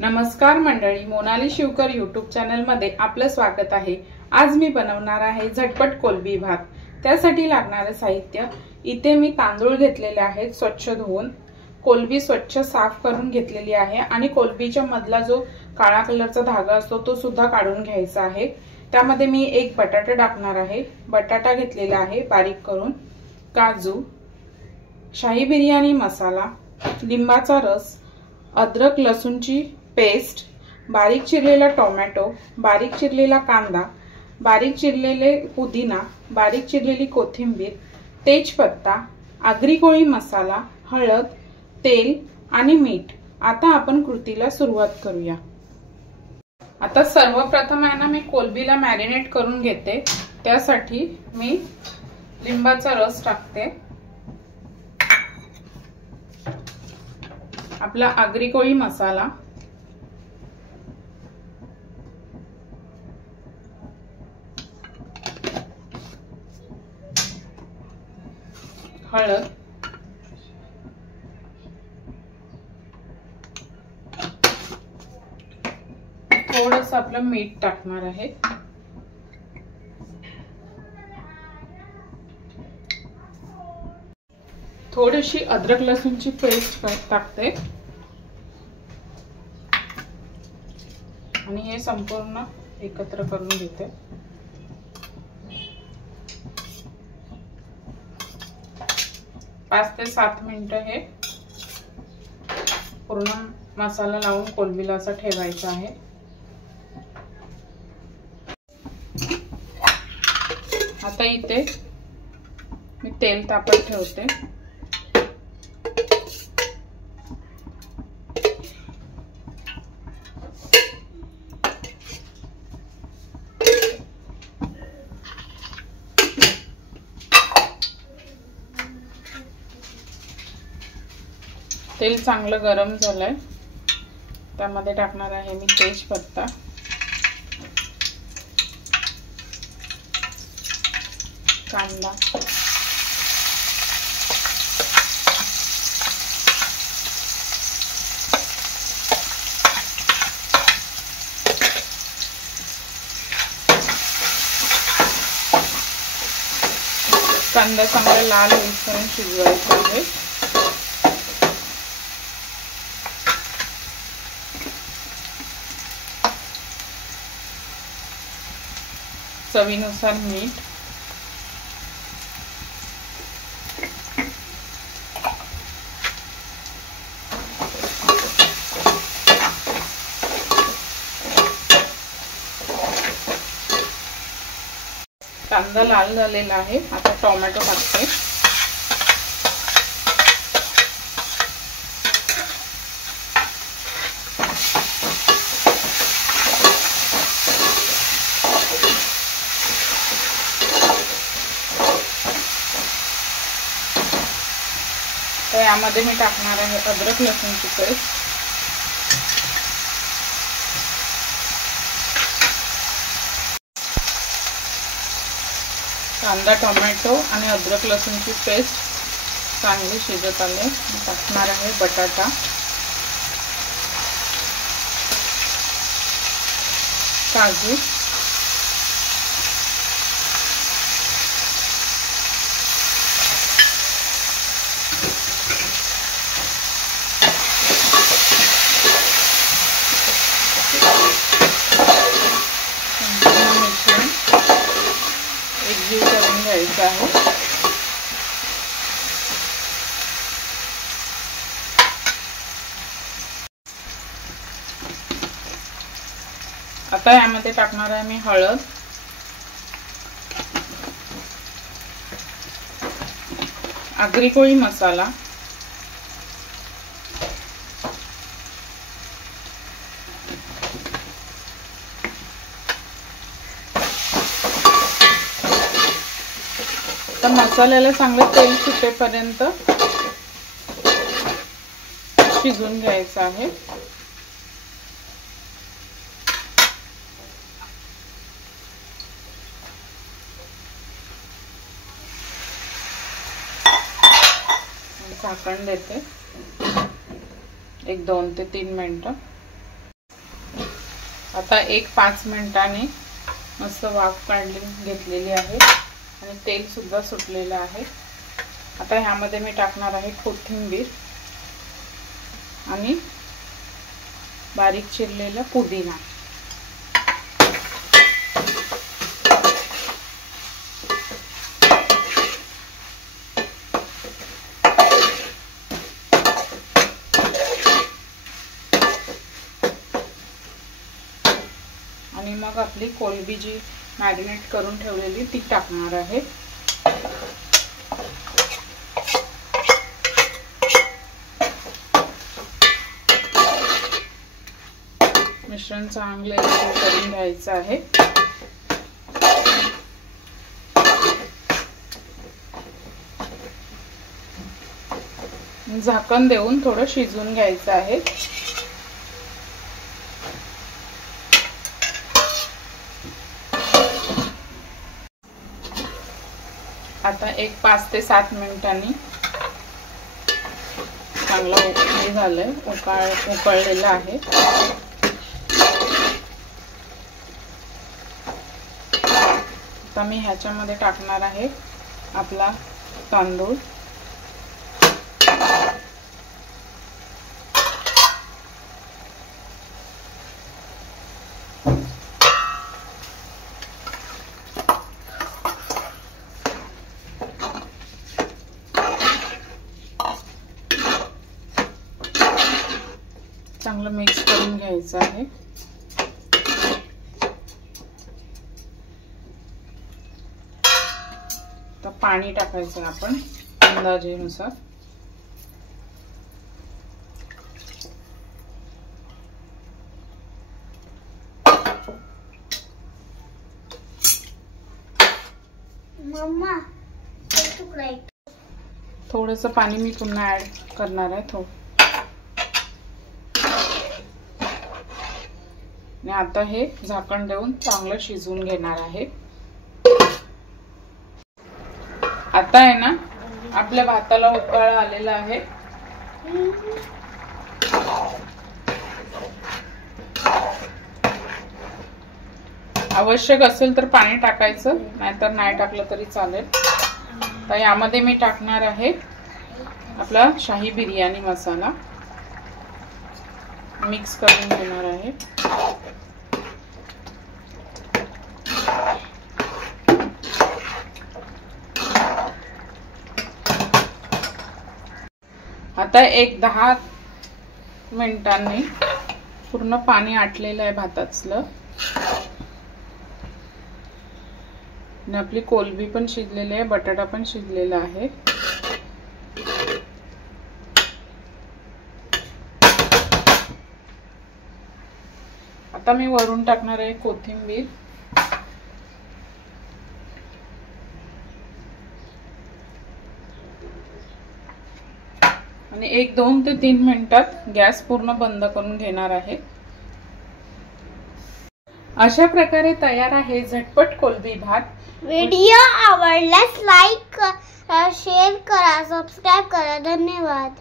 नमस्कार मंडळी, Monali Shivkar YouTube channel मध्ये आपलं स्वागत आहे। आज मी बनवणार आहे झटपट कोलबी भात। त्यासाठी लागणारे साहित्य इथे मी तांदूळ घेतलेले आहेत स्वच्छ धुवून, कोलबी स्वच्छ साफ करून घेतलेली आहे आणि कोलबीच्या मधला जो काळा कलरचा धागा असतो तो सुद्धा काढून घ्यायचा आहे। त्यामध्ये मी एक बटाटा टाकणार आहे। बटाटा घेतलेला आहे बारीक करून, काजू, शाही बिर्याणी मसाला, लिंबाचा रस, अद्रक लसूणची पेस्ट, बारीक चिरलेला टोमॅटो, बारीक चिरलेला कांदा, बारीक चिरलेले पुदिना, बारीक चिरलेली कोथिंबीर, तेजपत्ता, आगरी कोळी मसाला, हळद, तेल आणि मीठ। आता आपण कृतीला सुरुवात करूया। आता सर्वप्रथम आहे ना मी कोलबीला मॅरिनेट करून घेते। त्यासाठी मी लिंबाचा रस टाकते, आपला आगरी कोळी मसाला, हळद, थोडंसं आपलं मीठ टाकणार आहे, थोडीशी अद्रक लसूणची पेस्ट टाकते आणि हे संपूर्ण एकत्र करून घेते। पाच ते 7 मिनिटं हे पूर्ण मसाला लावून कोलबीला असं ठेवायचं आहे। आता इथे मी तेल तापत ठेवते। तेल चांगलं गरम झालंय, त्यामध्ये टाकणार आहे मी तेजपत्ता, कांदा, कांदा चांगला लाल होईपर्यंत शिजवायचा आहे। चवीनुसार मीठ, कांदा लाल झालेला आहे। आता टोमॅटो टाकते, तर यामध्ये मी टाकणार आहे अद्रक लसूणची पेस्ट, कांदा, टोमॅटो आणि अद्रक लसूणची पेस्ट चांगली शिजत आले। टाकणार आहे बटाटा, काजू, एकजीव करून घ्यायचा आहे। आता यामध्ये टाकणार आहे मी हळद, आगरी कोळी मसाला, तर मसाल्याला चांगलं तेल सुटेपर्यंत शिजवून घ्यायचं आहे। झाकण देते, एक 2 ते 3 मिनिटं। आता 1-5 मिनिटांनी मस्त वाफ काढली घेतलेली आहे आणि तेल सुद्धा सुटलेलं आहे। आता ह्यामध्ये मी टाकणार आहे कोथिंबीर आणि बारीक चिरलेला पुदिना। आणि मग आपली कोलंबी जी मॅरिनेट करून ठेवलेली ती टाकणार आहे। मिश्रण चांगले करून घ्यायचं आहे। झाकण देऊन थोडं शिजवून घ्यायचं आहे। आता 5 ते 7 मिनिटांनी चांगलं झालंय, उकळलेलं आहे। आता मी ह्याच्यामध्ये टाकणार आहे आपला तांदूळ। चांगलं मिक्स करून घ्यायचं आहे। तर पाणी टाकायचं आपण अंदाजेनुसार। मम्मा थोडंसं पाणी मी पुन्हा ऍड करणार आहे आणि आता हे झाकण देऊन चांगलं शिजवून घेणार आहे। आता आहे ना आपल्या भाताला उकळ आलेला आहे। आवश्यक असेल तर पाणी टाकायचं, नाहीतर नाही टाकलं तरी चालेल। तर यामध्ये मी टाकणार आहे आपला शाही बिर्याणी मसाला, मिक्स करून घेणार आहे। आता 10 मिनिटांनी पूर्ण पाणी आटलेलं आहे भातातलं आणि आपली कोलंबी पण शिजलेली आहे, बटाटा पण शिजलेला आहे। आता मी वरून टाकणार आहे कोथिंबीर आणि 1-2 ते 3 मिनिटात गॅस पूर्ण बंद करून घेणार आहे। अशा प्रकारे तयार आहे झटपट कोलंबी भात। व्हिडिओ आवडल्यास लाईक करा, शेअर करा, सबस्क्राइब करा। धन्यवाद।